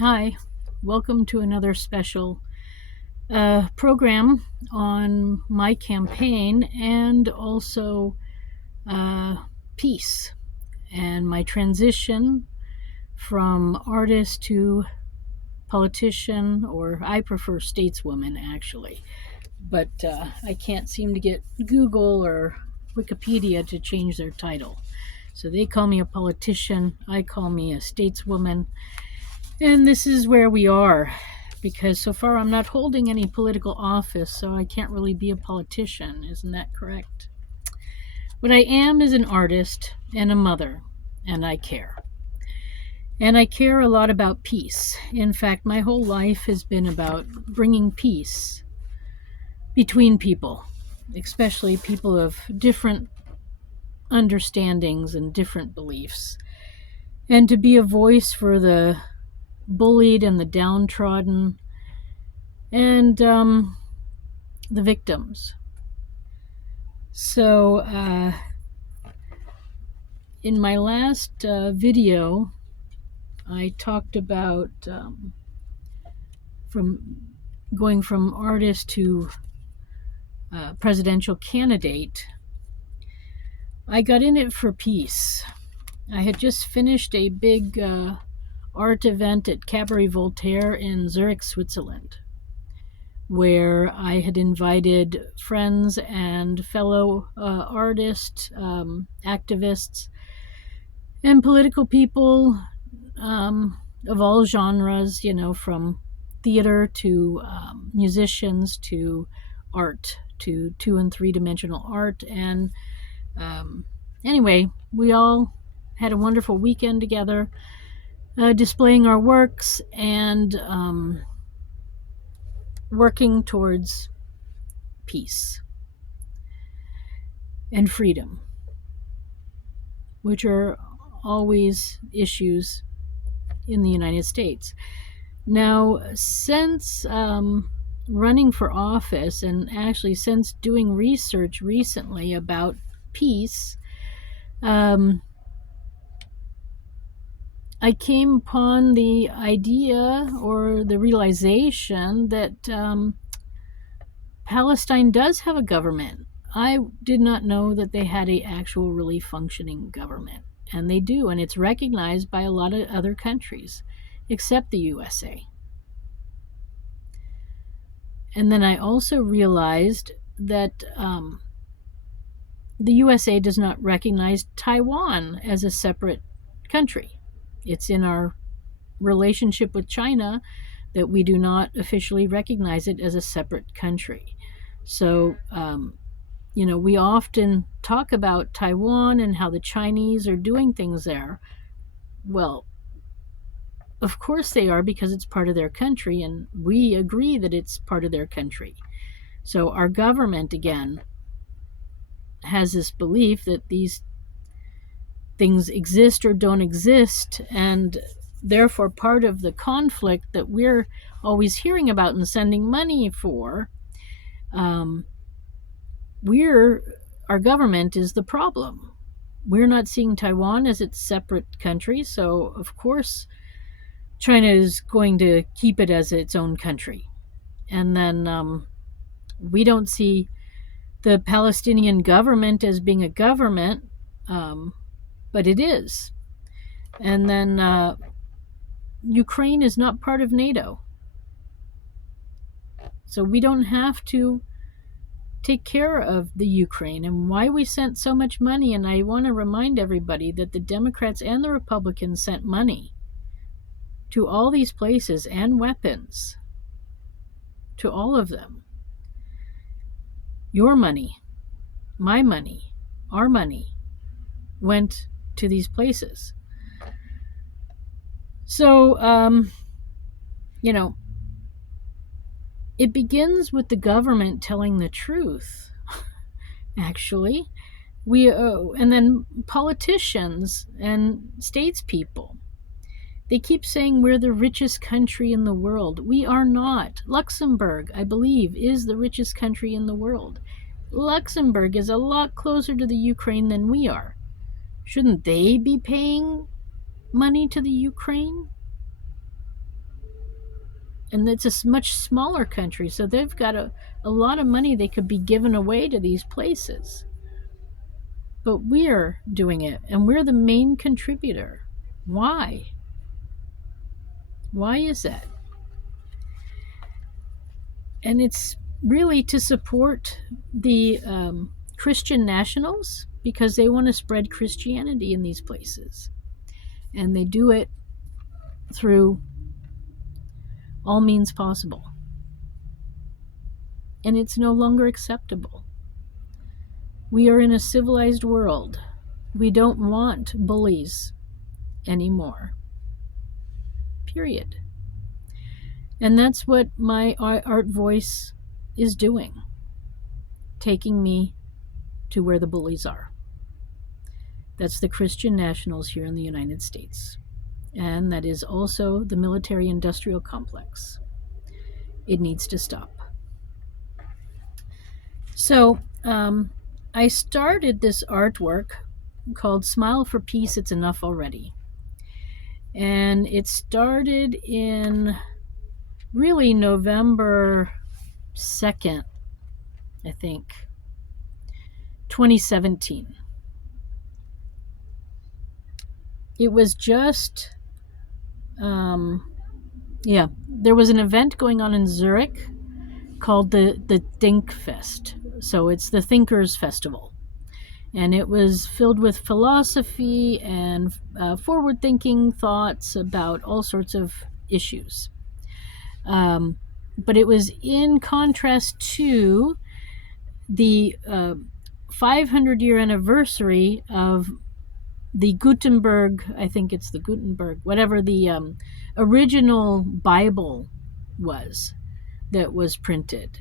Hi, welcome to another special program on my campaign and also peace and my transition from artist to politician, or I prefer stateswoman actually, but I can't seem to get Google or Wikipedia to change their title. So they call me a politician, I call me a stateswoman. And this is where we are, because so far I'm not holding any political office, so I can't really be a politician. Isn't that correct? What I am is an artist and a mother, and I care. And I care a lot about peace. In fact, my whole life has been about bringing peace between people, especially people of different understandings and different beliefs, and to be a voice for the bullied and the downtrodden and the victims. So, in my last video, I talked about from going from artist to presidential candidate. I got in it for peace. I had just finished a big art event at Cabaret Voltaire in Zurich, Switzerland, where I had invited friends and fellow artists, activists, and political people of all genres, from theater to musicians to art, to 2 and 3 dimensional art. And anyway, we all had a wonderful weekend together, displaying our works and working towards peace and freedom, which are always issues in the United States. Now, since running for office, and actually since doing research recently about peace, I came upon the idea or the realization that Palestine does have a government. I did not know that they had an actual really functioning government, and they do, and it's recognized by a lot of other countries, except the USA. And then I also realized that the USA does not recognize Taiwan as a separate country. It's in our relationship with China that we do not officially recognize it as a separate country. So, we often talk about Taiwan and how the Chinese are doing things there. Well, of course they are, because it's part of their country, and we agree that it's part of their country. So our government, again, has this belief that these things exist or don't exist, and therefore part of the conflict that we're always hearing about and sending money for, our government is the problem. We're not seeing Taiwan as its separate country, so of course China is going to keep it as its own country. And then we don't see the Palestinian government as being a government, but it is. And then Ukraine is not part of NATO. So we don't have to take care of the Ukraine, and why we sent so much money. And I want to remind everybody that the Democrats and the Republicans sent money to all these places and weapons to all of them. Your money, my money, our money went to these places. So, it begins with the government telling the truth, actually. And then politicians and statespeople, they keep saying we're the richest country in the world. We are not. Luxembourg, I believe, is the richest country in the world. Luxembourg is a lot closer to the Ukraine than we are. Shouldn't they be paying money to the Ukraine? And it's a much smaller country, so they've got a lot of money they could be given away to these places. But we're doing it, and we're the main contributor. Why? Why is that? And it's really to support the Christian nationals, because they want to spread Christianity in these places. And they do it through all means possible. And it's no longer acceptable. We are in a civilized world. We don't want bullies anymore. Period. And that's what my art voice is doing, taking me to where the bullies are. That's the Christian nationals here in the United States. And that is also the military-industrial complex. It needs to stop. So I started this artwork called Smile for Peace, It's Enough Already. And it started in really November 2nd, I think, 2017. It was just, there was an event going on in Zurich called the Think Fest. So it's the Thinkers Festival. And it was filled with philosophy and forward-thinking thoughts about all sorts of issues. But it was in contrast to the 500-year anniversary of the Gutenberg, I think it's the Gutenberg, whatever the original Bible was that was printed.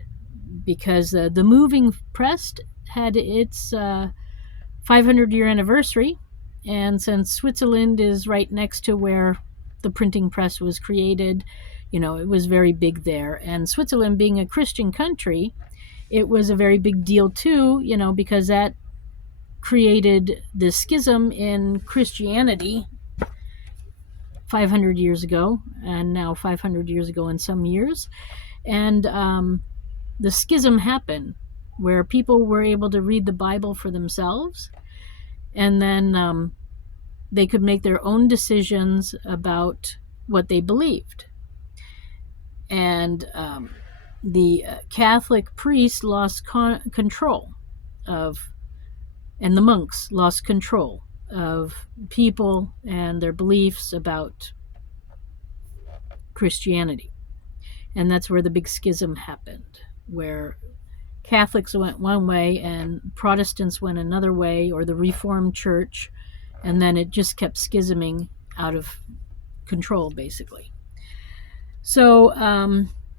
Because the moving press had its 500-year anniversary, and since Switzerland is right next to where the printing press was created, it was very big there. And Switzerland being a Christian country, it was a very big deal too, because that created the schism in Christianity 500 years ago, and now 500 years ago in some years. And the schism happened where people were able to read the Bible for themselves, and then they could make their own decisions about what they believed. And the Catholic priests lost control of, and the monks lost control of people and their beliefs about Christianity. And that's where the big schism happened, where Catholics went one way and Protestants went another way, or the Reformed Church, and then it just kept schisming out of control, basically. So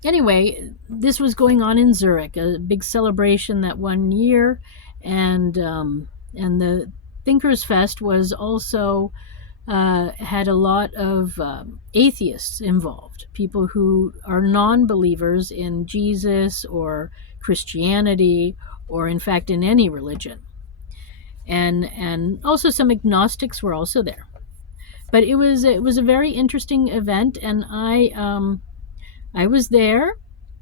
anyway, this was going on in Zurich, a big celebration that one year, and the Thinkers Fest was also had a lot of atheists involved, people who are non-believers in Jesus or Christianity, or in fact in any religion, and also some agnostics were also there. But it was a very interesting event, and I was there,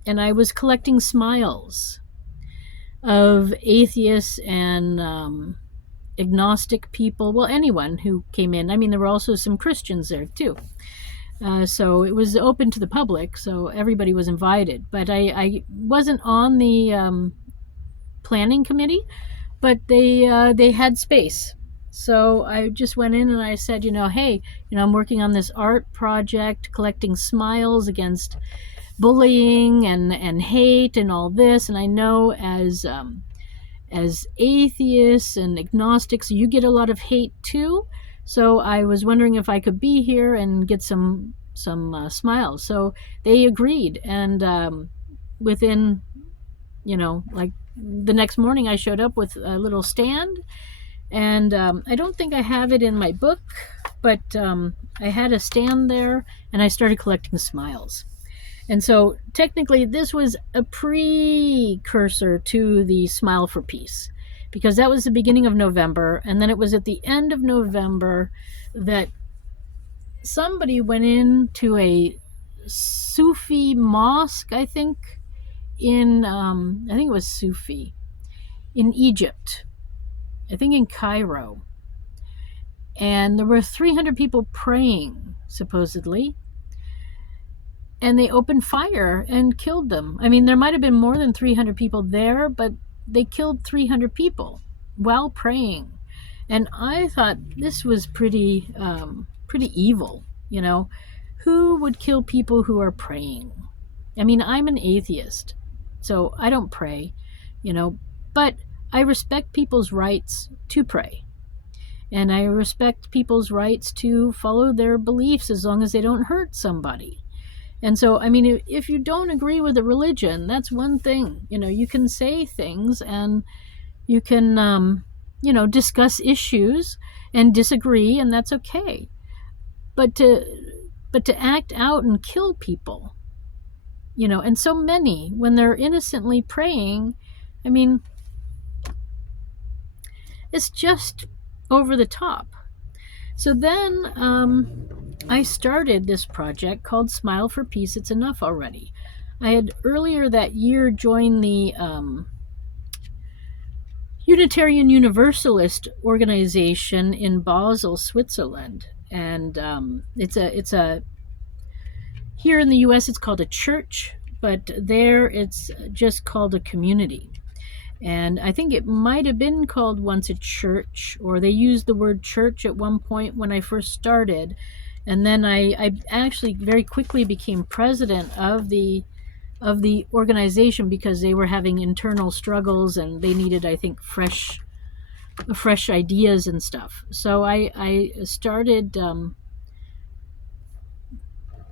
and I was collecting smiles of atheists and agnostic people. Well, anyone who came in. I mean, there were also some Christians there too. So it was open to the public, so everybody was invited. But I wasn't on the planning committee, but they had space. So I just went in and I said, hey, I'm working on this art project, collecting smiles against bullying and hate and all this. And I know as atheists and agnostics, you get a lot of hate too. So I was wondering if I could be here and get some smiles. So they agreed, and within, like the next morning, I showed up with a little stand, and I don't think I have it in my book, but I had a stand there, and I started collecting smiles. And so technically this was a precursor to the Smile for Peace, because that was the beginning of November, and then it was at the end of November that somebody went into a Sufi mosque, I think, I think it was Sufi, in Egypt, I think in Cairo. And there were 300 people praying, supposedly, and they opened fire and killed them. I mean, there might have been more than 300 people there, but they killed 300 people while praying. And I thought this was pretty evil, you know. Who would kill people who are praying? I mean, I'm an atheist, so I don't pray, you know, but I respect people's rights to pray. And I respect people's rights to follow their beliefs as long as they don't hurt somebody. And so, I mean, if you don't agree with a religion, that's one thing. You know, you can say things and you can, discuss issues and disagree, and that's okay. But to act out and kill people, you know, and so many when they're innocently praying, I mean, it's just over the top. So then I started this project called Smile for Peace, It's Enough Already. I had earlier that year joined the Unitarian Universalist organization in Basel, Switzerland. And it's a here in the US it's called a church, but there it's just called a community. And I think it might have been called once a church, or they used the word church at one point when I first started. And then I actually very quickly became president of the organization because they were having internal struggles and they needed, I think, fresh ideas and stuff. So I started.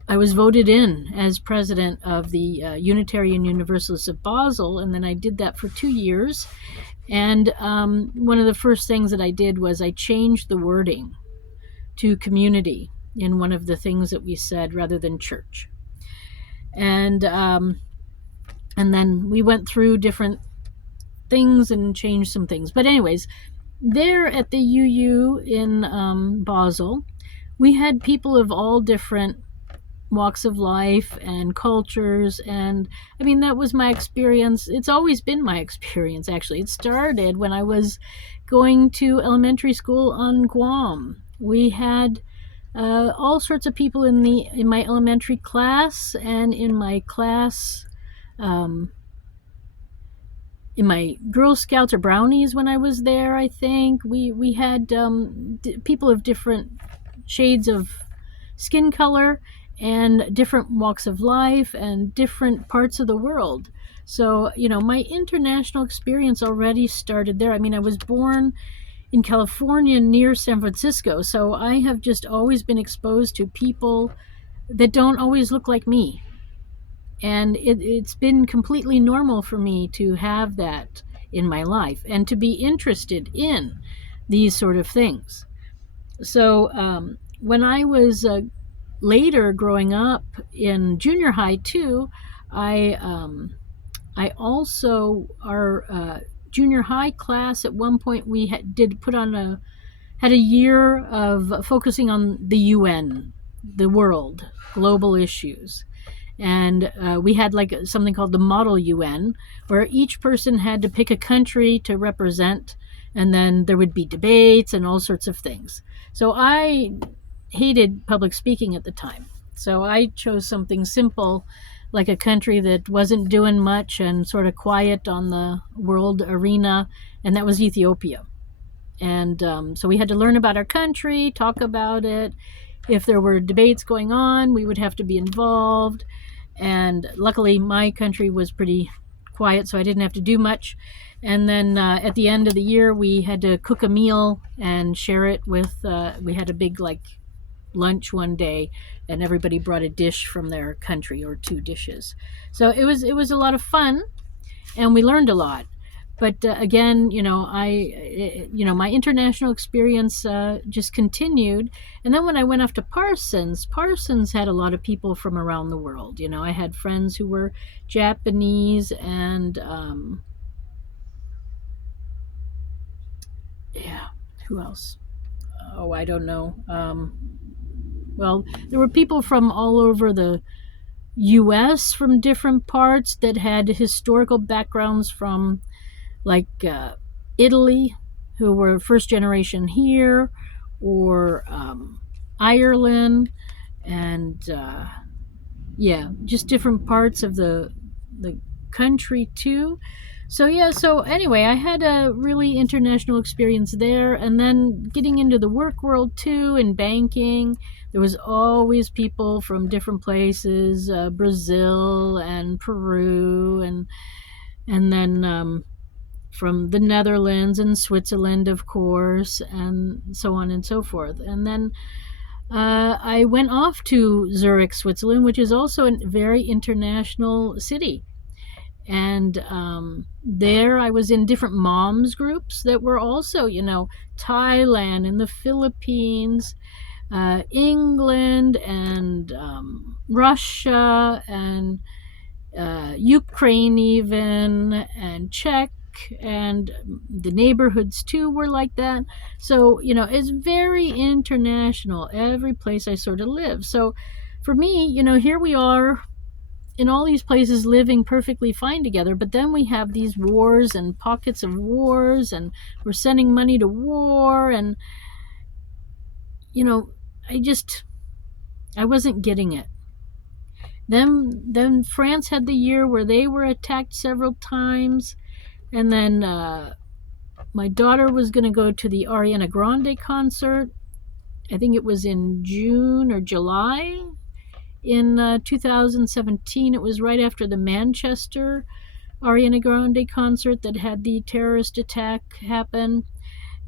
I was voted in as president of the Unitarian Universalists of Basel, and then I did that for 2 years. And one of the first things that I did was I changed the wording to community in one of the things that we said rather than church. And then we went through different things and changed some things. But anyways, there at the UU in Basel, we had people of all different walks of life and cultures, and I mean, that was my experience. It's always been my experience, actually. It started when I was going to elementary school on Guam. We had all sorts of people in my elementary class, and in my class, in my Girl Scouts or Brownies when I was there, I think we had people of different shades of skin color and different walks of life and different parts of the world. So, you know, my international experience already started there. I mean, I was born in California near San Francisco, so I have just always been exposed to people that don't always look like me. And it's been completely normal for me to have that in my life and to be interested in these sort of things. So when I was later growing up in junior high too, I also, our junior high class at one point we had a year of focusing on the UN, the world, global issues. And we had like something called the Model UN, where each person had to pick a country to represent, and then there would be debates and all sorts of things. So I hated public speaking at the time. So I chose something simple, like a country that wasn't doing much and sort of quiet on the world arena, and that was Ethiopia. And so we had to learn about our country, talk about it. If there were debates going on, we would have to be involved. And luckily, my country was pretty quiet, so I didn't have to do much. And then at the end of the year, we had to cook a meal and share it with, we had a big lunch one day, and everybody brought a dish from their country or 2 dishes. So it was a lot of fun, and we learned a lot. But again, my international experience just continued. And then when I went off to Parsons had a lot of people from around the world. You know, I had friends who were Japanese and who else? Oh, I don't know. Well, there were people from all over the US from different parts that had historical backgrounds from, like, Italy, who were first generation here, or Ireland, and yeah, just different parts of the country too. So yeah, so anyway, I had a really international experience there, and then getting into the work world too, in banking, there was always people from different places, Brazil and Peru, and then from the Netherlands and Switzerland, of course, and so on and so forth. And then I went off to Zurich, Switzerland, which is also a very international city. And there I was in different moms groups that were also, Thailand and the Philippines, England and Russia and Ukraine even, and Czech, and the neighborhoods too were like that. So, it's very international, every place I sort of live. So for me, here we are in all these places living perfectly fine together, but then we have these wars and pockets of wars, and we're sending money to war, and I wasn't getting it. Then France had the year where they were attacked several times, and then my daughter was going to go to the Ariana Grande concert. I think it was in June or July in 2017. It was right after the Manchester Ariana Grande concert that had the terrorist attack happen.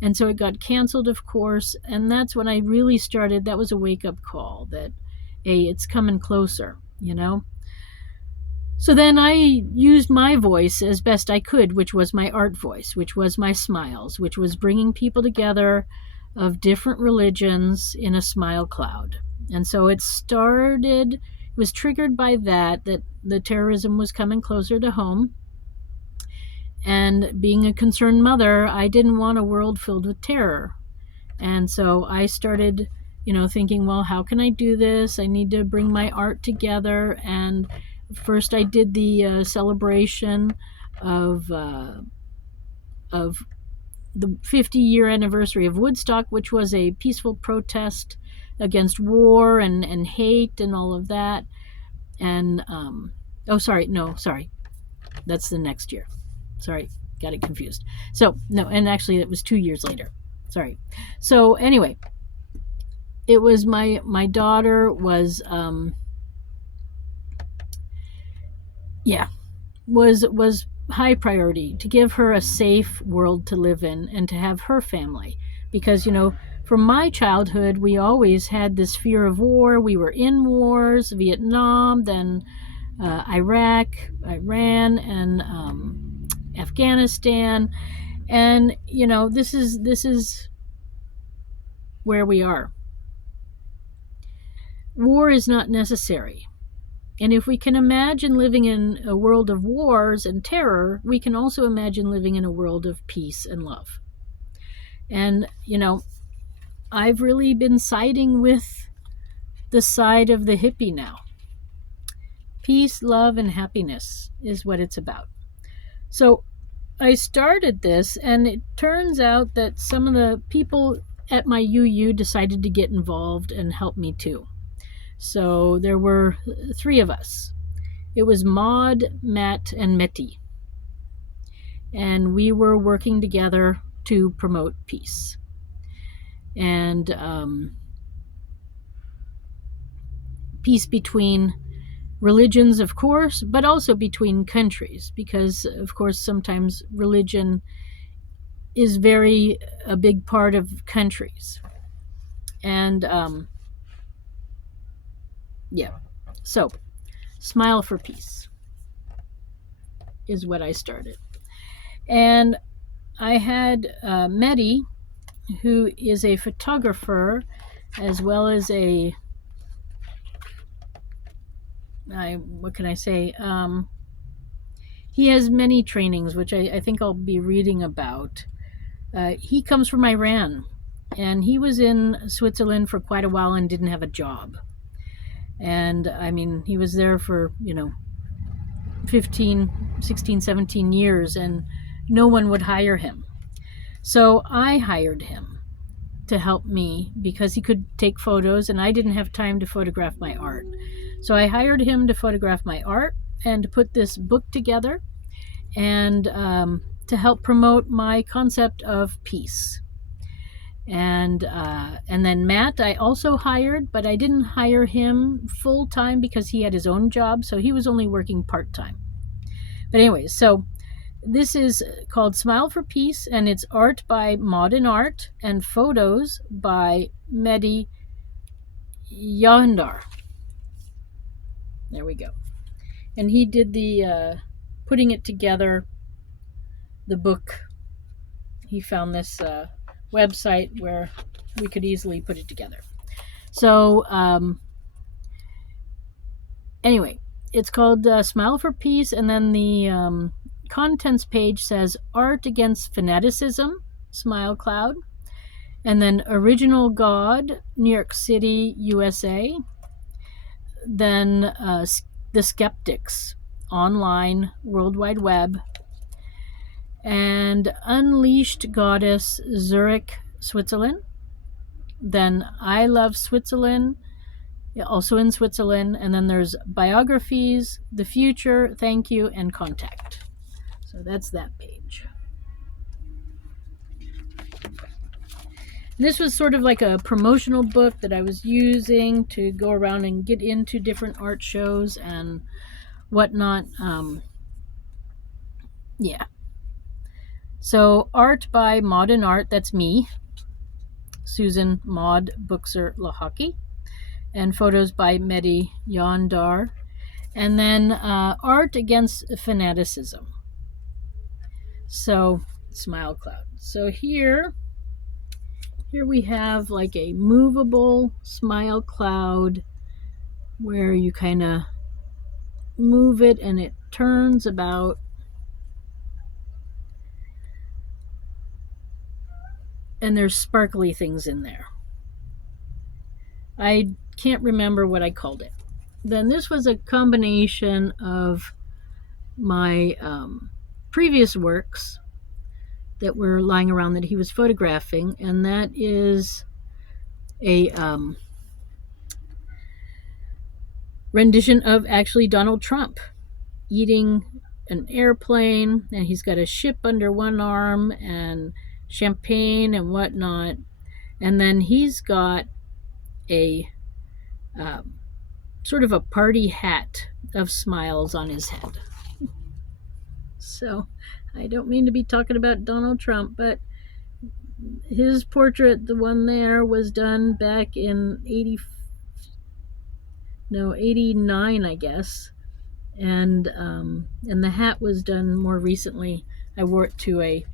And so it got canceled, of course. And that's when I really started. That was a wake-up call that, hey, it's coming closer, So then I used my voice as best I could, which was my art voice, which was my smiles, which was bringing people together of different religions in a smile cloud. And so it was triggered by that the terrorism was coming closer to home. And being a concerned mother, I didn't want a world filled with terror. And so I started, thinking, well, how can I do this? I need to bring my art together. And first I did the celebration of the 50-year anniversary of Woodstock, which was a peaceful protest against war and hate and all of that. And, sorry. That's the next year. Sorry, got it confused. So, no, and actually it was 2 years later. Sorry. So anyway, it was my daughter was, was high priority to give her a safe world to live in and to have her family. Because, from my childhood, we always had this fear of war. We were in wars, Vietnam, then Iraq, Iran, and Afghanistan. And, this is where we are. War is not necessary. And if we can imagine living in a world of wars and terror, we can also imagine living in a world of peace and love. And, I've really been siding with the side of the hippie now. Peace, love, and happiness is what it's about. So I started this, and it turns out that some of the people at my UU decided to get involved and help me too. So there were 3 of us. It was Maude, Matt, and Metti. And we were working together to promote peace. And peace between religions, of course, but also between countries, because, of course, sometimes religion is a big part of countries. And so Smile for Peace is what I started. And I had Mehdi, who is a photographer as well as what can I say? He has many trainings, which I think I'll be reading about. He comes from Iran, and he was in Switzerland for quite a while and didn't have a job. And I mean, he was there for, 15, 16, 17 years, and no one would hire him. So I hired him to help me because he could take photos and I didn't have time to photograph my art. So I hired him to photograph my art and to put this book together and to help promote my concept of peace. And then Matt I also hired, but I didn't hire him full time because he had his own job, so he was only working part time. But anyways, so this is called Smile for Peace, and it's art by Modern Art and photos by Mehdi Jahandar. There we go. And he did the putting it together, the book. He found this website where we could easily put it together. So anyway, it's called Smile for Peace, and then the contents page says Art Against Fanaticism, Smile Cloud, and then Original God, New York City, USA, then The Skeptics, Online, World Wide Web, and Unleashed Goddess, Zurich, Switzerland, then I Love Switzerland, also in Switzerland, and then there's Biographies, The Future, Thank You, and Contact. So that's that page. This was sort of like a promotional book that I was using to go around and get into different art shows and whatnot. Yeah. So art by Modern Art, that's me, Susan Maude Buchser-Lochocki, and photos by Metti, Jahandar, and then Art Against Fanaticism. So Smile Cloud. So here we have like a movable smile cloud where you kind of move it and it turns about. And there's sparkly things in there. I can't remember what I called it. Then this was a combination of my previous works that were lying around that he was photographing, and that is a rendition of actually Donald Trump eating an airplane, and he's got a ship under one arm and champagne and whatnot, and then he's got a sort of a party hat of smiles on his head. So I don't mean to be talking about Donald Trump, but his portrait, the one there, was done back in 89, I guess, and the hat was done more recently. I wore it to a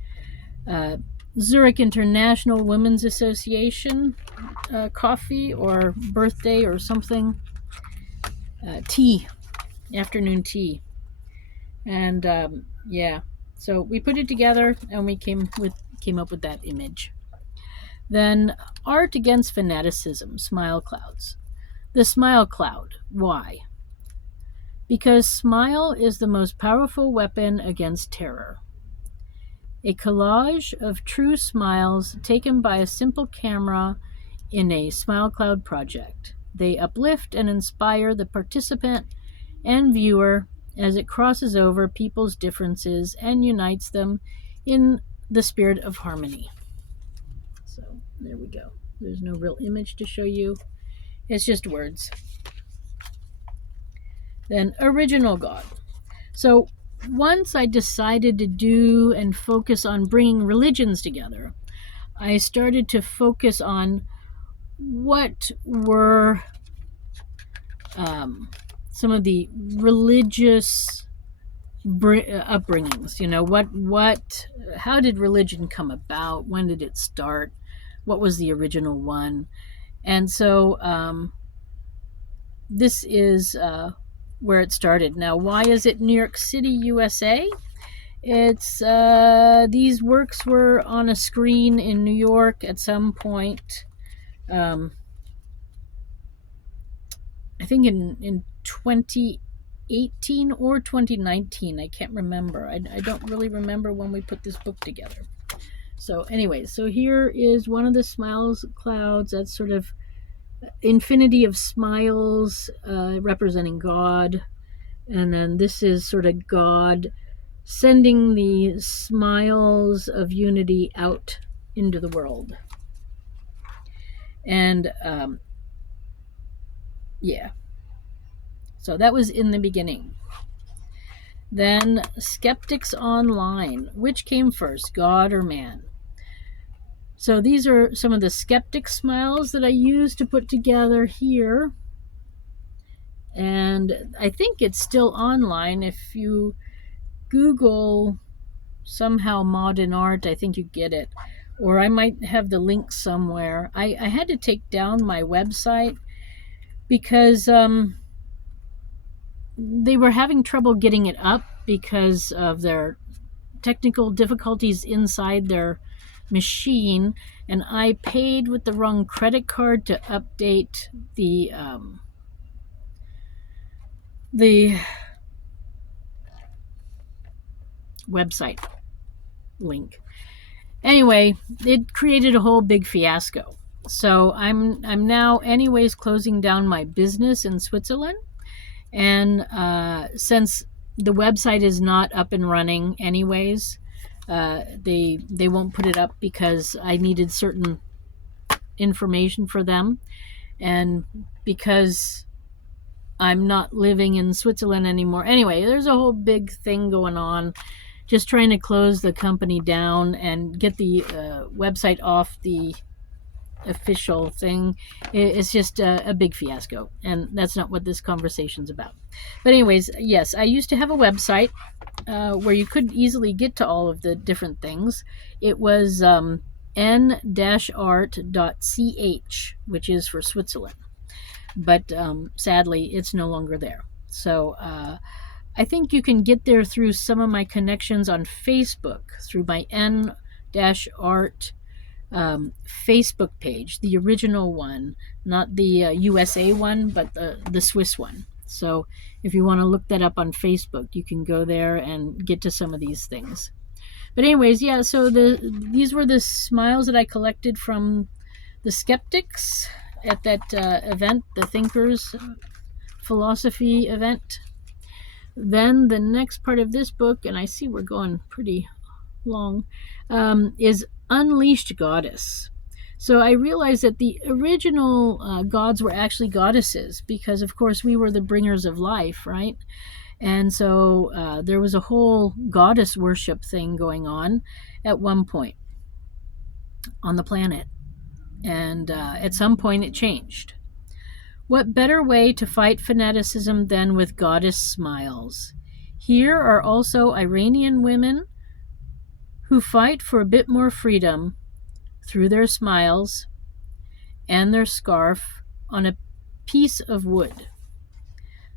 Zurich International Women's Association coffee or birthday or something, tea, afternoon tea, and yeah. So we put it together and we came up with that image. Then Art Against Fanaticism, Smile Clouds. The Smile Cloud. Why? Because smile is the most powerful weapon against terror. A collage of true smiles taken by a simple camera in a smile cloud project. They uplift and inspire the participant and viewer as it crosses over people's differences and unites them in the spirit of harmony. So there we go. There's no real image to show you. It's just words. Then Original God. So once I decided to do and focus on bringing religions together, I started to focus on what were some of the religious upbringings. How did religion come about? When did it start? What was the original one? And so this is where it started. Now, why is it New York City, USA? It's these works were on a screen in New York at some point. I think in 2018 or 2019. I can't remember. I don't really remember when we put this book together. So anyway, so here is one of the smiles clouds. That's sort of infinity of smiles representing God. And then this is sort of God sending the smiles of unity out into the world. And yeah. So that was in the beginning. Then Skeptics Online. Which came first, God or man? So these are some of the skeptic smiles that I used to put together here. And I think it's still online. If you Google somehow modern art, I think you get it. Or I might have the link somewhere. I had to take down my website because they were having trouble getting it up because of their technical difficulties inside their machine, and I paid with the wrong credit card to update the website link. Anyway, it created a whole big fiasco. So I'm now anyways closing down my business in Switzerland, and since the website is not up and running anyways, they won't put it up because I needed certain information for them, and because I'm not living in Switzerland anymore. Anyway, there's a whole big thing going on, just trying to close the company down and get the website off the official thing. It's just a big fiasco, and that's not what this conversation's about. But anyways, yes, I used to have a website where you could easily get to all of the different things. It was n-art.ch, which is for Switzerland, but sadly it's no longer there. So I think you can get there through some of my connections on Facebook, through my n-art Facebook page, the original one, not the USA one, but the Swiss one. So if you want to look that up on Facebook, you can go there and get to some of these things. But anyways, yeah, so these were the smiles that I collected from the skeptics at that event, the Thinkers Philosophy event. Then the next part of this book, and I see we're going pretty long, is Unleashed Goddess. So I realized that the original gods were actually goddesses because, of course, we were the bringers of life, right? And so there was a whole goddess worship thing going on at one point on the planet. And at some point it changed. What better way to fight fanaticism than with goddess smiles? Here are also Iranian women who fight for a bit more freedom through their smiles and their scarf on a piece of wood.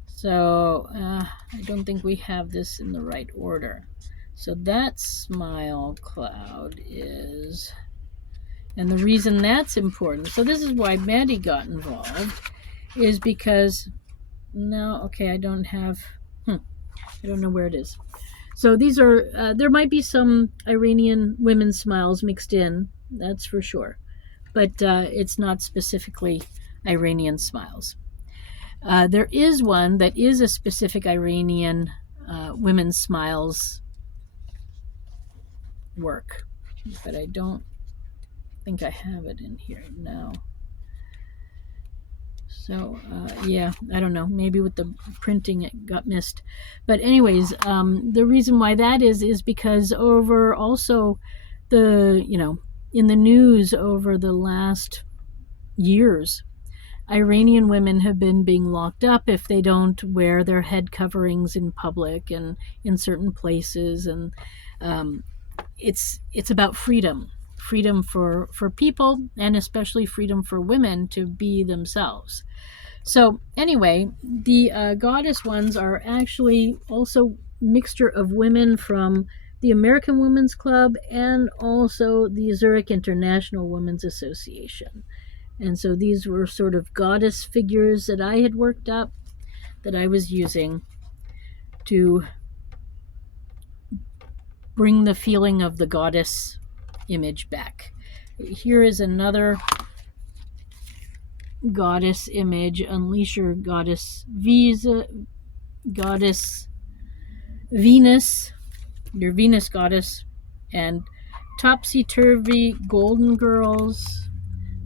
So I don't think we have this in the right order. So that smile cloud is, and the reason that's important, so this is why Mehdi got involved, is because, no, okay, I don't have, I don't know where it is. So these are, there might be some Iranian women's smiles mixed in, that's for sure. But it's not specifically Iranian smiles. There is one that is a specific Iranian women's smiles work, but I don't think I have it in here now. So yeah, I don't know, maybe with the printing it got missed. But anyways, the reason why that is because over also the, in the news over the last years, Iranian women have been being locked up if they don't wear their head coverings in public and in certain places. And it's about freedom for people, and especially freedom for women to be themselves. So anyway, the goddess ones are actually also mixture of women from the American Women's Club and also the Zurich International Women's Association. And so these were sort of goddess figures that I had worked up that I was using to bring the feeling of the goddess image back. Here is another goddess image. Unleash your goddess goddess Venus, your Venus goddess, and topsy-turvy golden girls.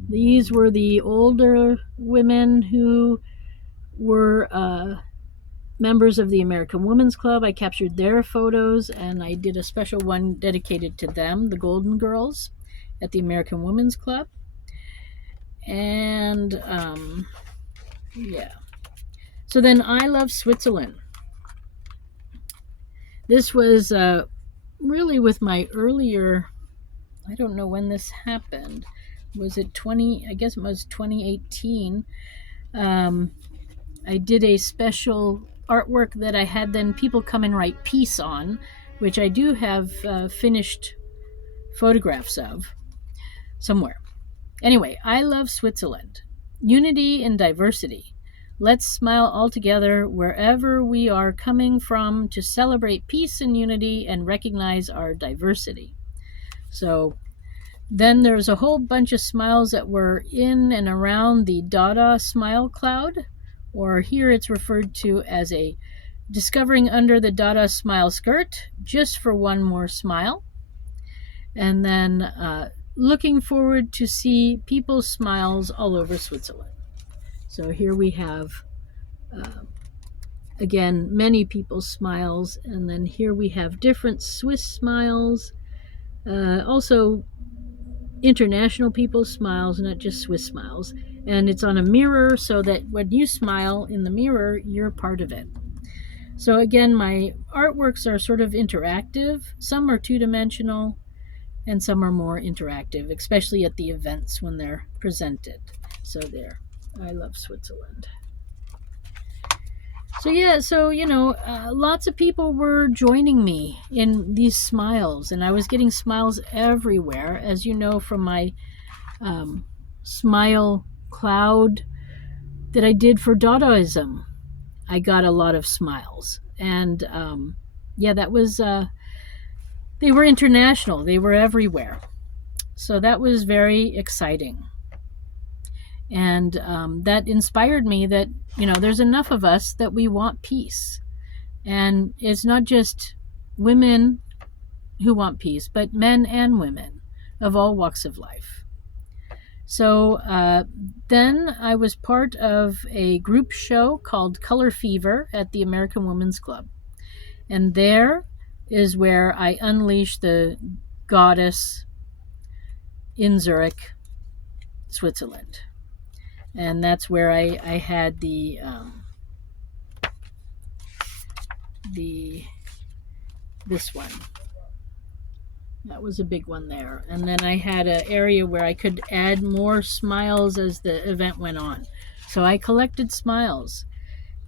These were the older women who were members of the American Women's Club. I captured their photos and I did a special one dedicated to them, the Golden Girls at the American Women's Club. And yeah. So then I Love Switzerland. This was really with my earlier, I don't know when this happened. Was it I guess it was 2018. I did a special artwork that I had then people come and write peace on, which I do have finished photographs of somewhere. Anyway, I Love Switzerland. Unity in diversity. Let's smile all together wherever we are coming from to celebrate peace and unity and recognize our diversity. So then there's a whole bunch of smiles that were in and around the Dada smile cloud, or here it's referred to as a discovering under the Dada smile skirt, just for one more smile. And then looking forward to see people's smiles all over Switzerland. So here we have, again, many people's smiles. And then here we have different Swiss smiles, also international people's smiles, not just Swiss smiles. And it's on a mirror so that when you smile in the mirror, you're part of it. So again, my artworks are sort of interactive. Some are two-dimensional and some are more interactive, especially at the events when they're presented. So there, I Love Switzerland. So yeah, lots of people were joining me in these smiles, and I was getting smiles everywhere. As you know from my smile cloud that I did for Dadaism, I got a lot of smiles. And that was, they were international. They were everywhere. So that was very exciting. And that inspired me that, there's enough of us that we want peace. And it's not just women who want peace, but men and women of all walks of life. So then I was part of a group show called Color Fever at the American Women's Club. And there is where I unleashed the goddess in Zurich, Switzerland. And that's where I had this one. That was a big one there. And then I had an area where I could add more smiles as the event went on. So I collected smiles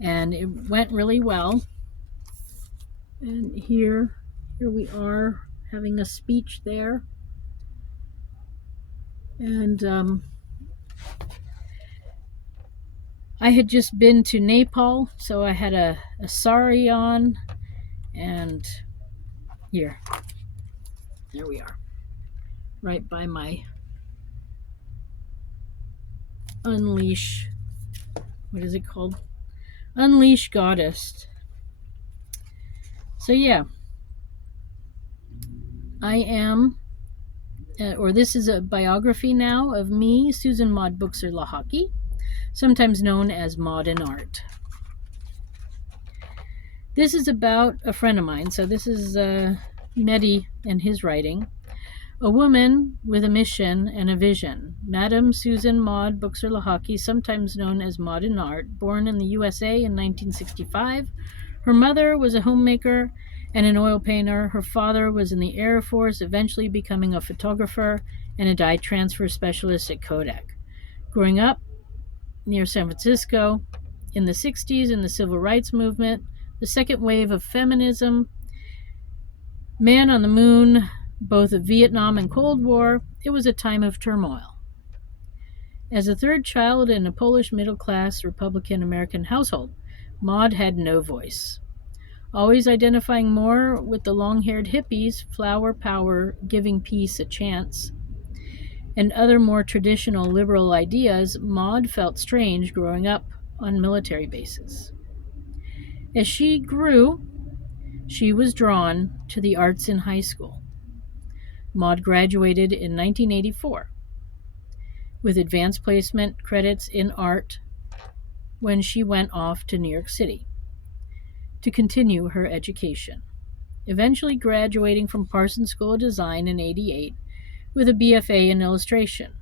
and it went really well. And here we are having a speech there. And I had just been to Nepal, so I had a sari on, and there we are, right by my Unleash, what is it called? Unleash Goddess. So yeah, I am, this is a biography now of me, Susan Maude Buchser-Lochocki, sometimes known as Maude in Art. This is about a friend of mine. So this is Metti and his writing. A woman with a mission and a vision. Madame Susan Maude Buchser-Lochocki, sometimes known as Maude in Art, born in the USA in 1965. Her mother was a homemaker and an oil painter. Her father was in the Air Force, eventually becoming a photographer and a dye transfer specialist at Kodak. Growing up near San Francisco in the 60s in the civil rights movement, the second wave of feminism, man on the moon, both of Vietnam and Cold War, it was a time of turmoil. As a third child in a Polish middle-class Republican-American household, Maude had no voice. Always identifying more with the long-haired hippies, flower power, giving peace a chance, and other more traditional liberal ideas, Maude felt strange growing up on military bases. As she grew, she was drawn to the arts in high school. Maude graduated in 1984 with advanced placement credits in art when she went off to New York City to continue her education, eventually graduating from Parsons School of Design in 1988 with a BFA in illustration.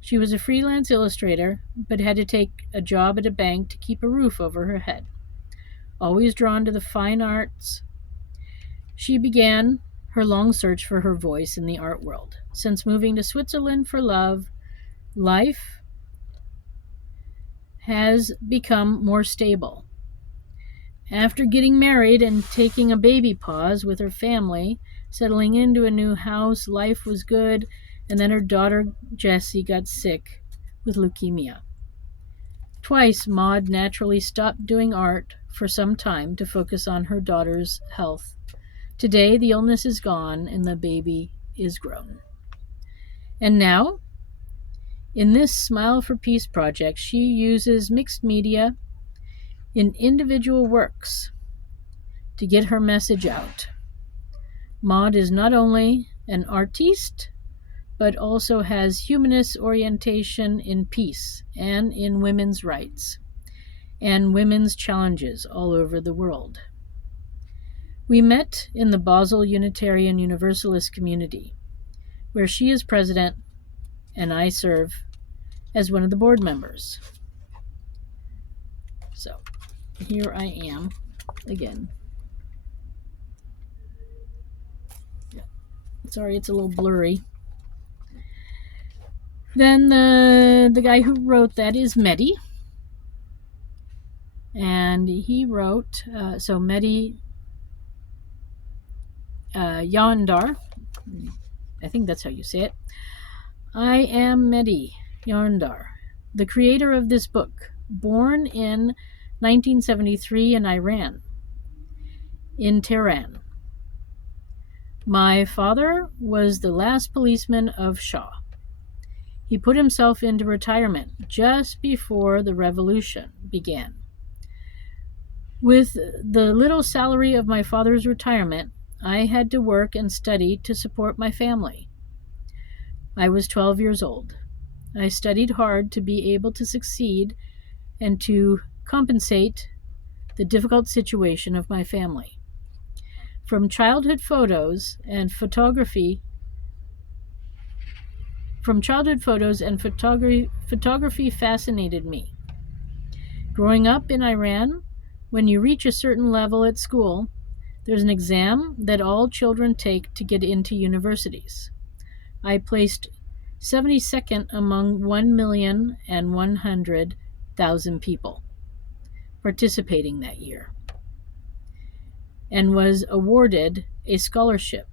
She was a freelance illustrator, but had to take a job at a bank to keep a roof over her head. Always drawn to the fine arts, she began her long search for her voice in the art world. Since moving to Switzerland for love, life has become more stable. After getting married and taking a baby pause with her family, settling into a new house, life was good, and then her daughter Jessie got sick with leukemia. Twice, Maude naturally stopped doing art for some time to focus on her daughter's health. Today, the illness is gone and the baby is grown. And now, in this Smile for Peace project, she uses mixed media in individual works to get her message out. Maude is not only an artiste, but also has humanist orientation in peace and in women's rights and women's challenges all over the world. We met in the Basel Unitarian Universalist community, where she is president and I serve as one of the board members. So, here I am again. Yeah. Sorry, it's a little blurry. Then the guy who wrote that is Mehdi. And he wrote, Mehdi Jahandar, I think that's how you say it. I am Mehdi Jahandar, the creator of this book, born in 1973 in Iran, in Tehran. My father was the last policeman of Shah. He put himself into retirement just before the revolution began. With the little salary of my father's retirement, I had to work and study to support my family. I was 12 years old. I studied hard to be able to succeed and to compensate the difficult situation of my family. From childhood photos and photography fascinated me. Growing up in Iran, when you reach a certain level at school, there's an exam that all children take to get into universities. I placed 72nd among 1,100,000 people participating that year, and was awarded a scholarship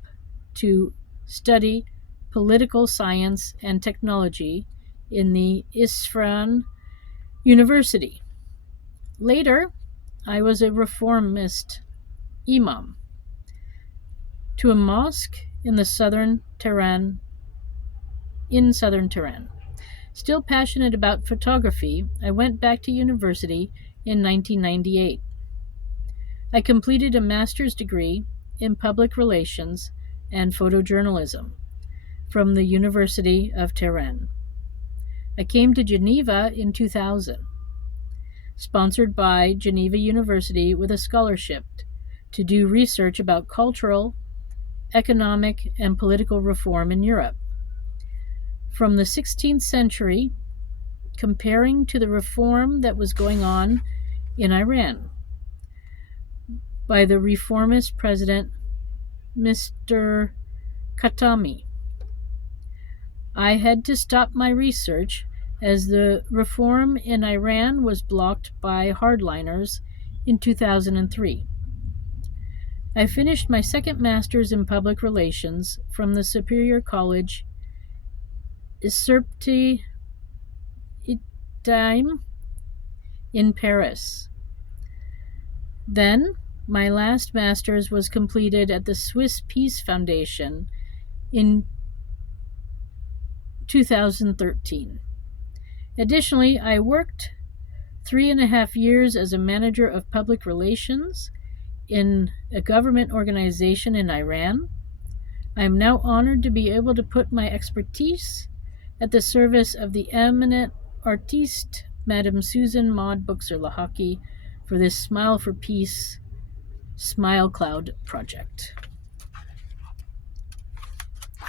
to study political science and technology in the Isfahan University. Later, I was a reformist imam to a mosque in southern Tehran. Still passionate about photography, I went back to university in 1998. I completed a master's degree in public relations and photojournalism from the University of Tehran. I came to Geneva in 2000, sponsored by Geneva University with a scholarship to do research about cultural, economic, and political reform in Europe. From the 16th century, comparing to the reform that was going on in Iran by the reformist president, Mr. Khatami. I had to stop my research as the reform in Iran was blocked by hardliners in 2003. I finished my second master's in public relations from the Superior College Isserpti time in Paris. Then my last master's was completed at the Swiss Peace Foundation in 2013. Additionally, I worked 3.5 years as a manager of public relations in a government organization in Iran. I am now honored to be able to put my expertise at the service of the eminent artiste, Madame Susan Maude Buchser-Lochocki, for this Smile for Peace Smile Cloud project.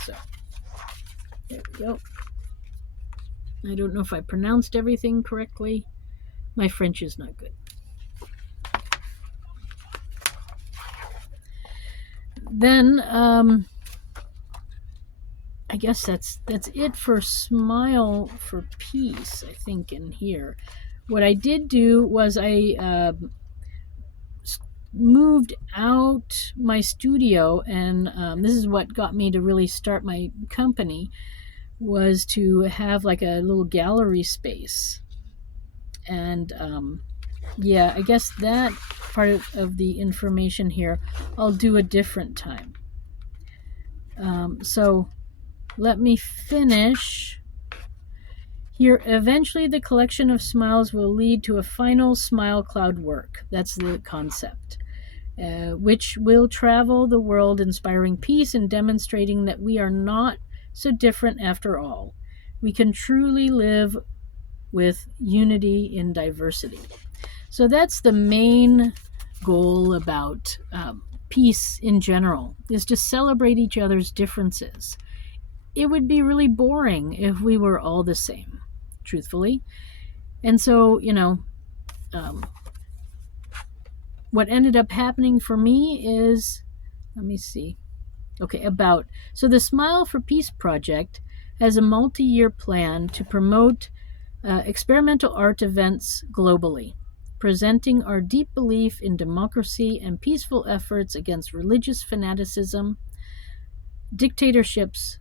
So, there we go. I don't know if I pronounced everything correctly. My French is not good. Then, I guess that's it for Smile for Peace, I think, in here. What I did do was I moved out my studio, and this is what got me to really start my company, was to have like a little gallery space. And yeah, I guess that part of the information here I'll do a different time. So let me finish here. Eventually the collection of smiles will lead to a final smile cloud work. That's the concept, which will travel the world inspiring peace and demonstrating that we are not so different after all. We can truly live with unity in diversity. So that's the main goal about peace in general, is to celebrate each other's differences. It would be really boring if we were all the same, truthfully. And so, what ended up happening for me is, let me see. Okay, so the Smile for Peace project has a multi-year plan to promote experimental art events globally, presenting our deep belief in democracy and peaceful efforts against religious fanaticism, dictatorships,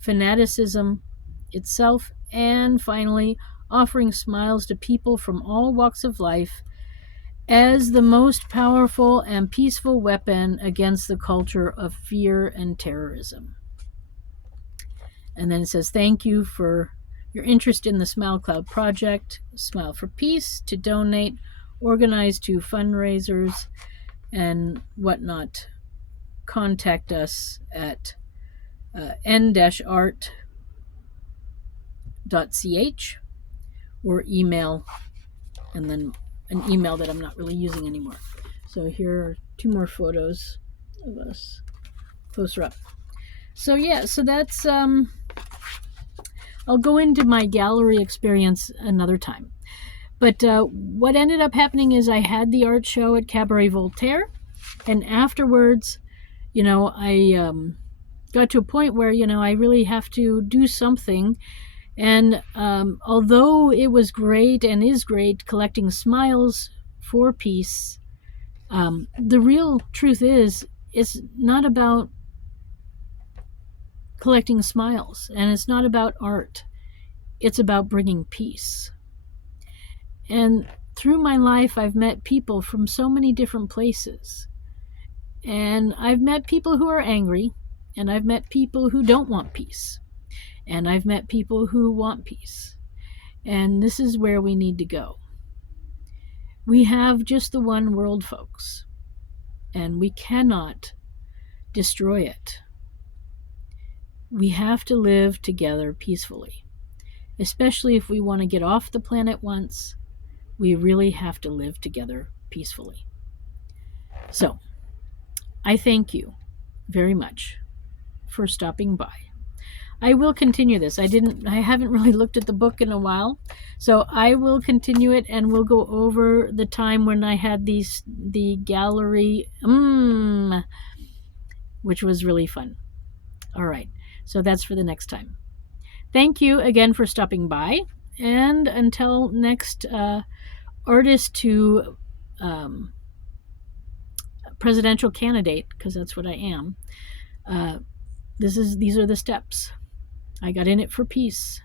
fanaticism itself, and finally, offering smiles to people from all walks of life as the most powerful and peaceful weapon against the culture of fear and terrorism. And then it says, thank you for your interest in the Smile Cloud project, Smile for Peace, to donate, organize to fundraisers, and whatnot. Contact us at n-art.ch or email, and then an email that I'm not really using anymore. So here are 2 more photos of us closer up. So yeah, so that's I'll go into my gallery experience another time. But what ended up happening is I had the art show at Cabaret Voltaire, and afterwards, I got to a point where, I really have to do something. And although it was great and is great collecting smiles for peace, the real truth is, it's not about collecting smiles, and it's not about art. It's about bringing peace. And through my life, I've met people from so many different places. And I've met people who are angry, and I've met people who don't want peace. And I've met people who want peace. And this is where we need to go. We have just the one world, folks, and we cannot destroy it. We have to live together peacefully, especially if we want to get off the planet once. We really have to live together peacefully. So, I thank you very much for stopping by. I will continue this. I haven't really looked at the book in a while, so I will continue it, and we'll go over the time when I had the gallery, which was really fun. All right, so that's for the next time. Thank you again for stopping by, and until next artist to presidential candidate, because that's what I am. These are the steps. I got in it for peace.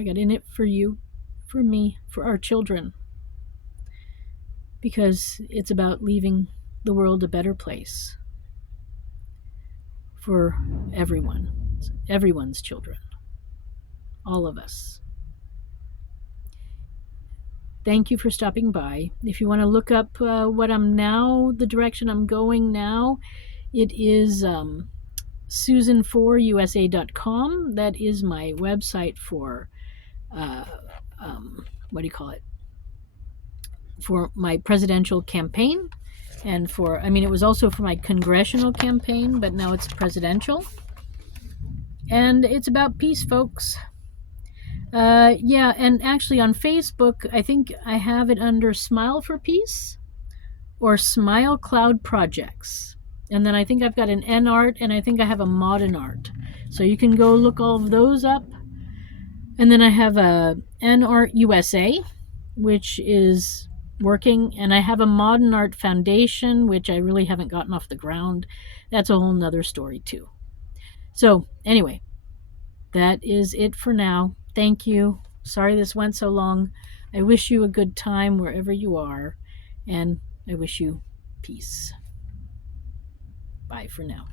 I got in it for you, for me, for our children, because it's about leaving the world a better place for everyone's children, all of us. Thank you for stopping by. If you want to look up the direction I'm going now, it is Susan4USA.com. That is my website for, for my presidential campaign. And it was also for my congressional campaign, but now it's presidential. And it's about peace, folks. And actually on Facebook, I think I have it under Smile for Peace or Smile Cloud Projects. And then I think I've got an N-Art, and I think I have a Modern Art. So you can go look all of those up. And then I have a N-Art USA, which is working. And I have a Modern Art Foundation, which I really haven't gotten off the ground. That's a whole nother story, too. So anyway, that is it for now. Thank you. Sorry this went so long. I wish you a good time wherever you are, and I wish you peace. Bye for now.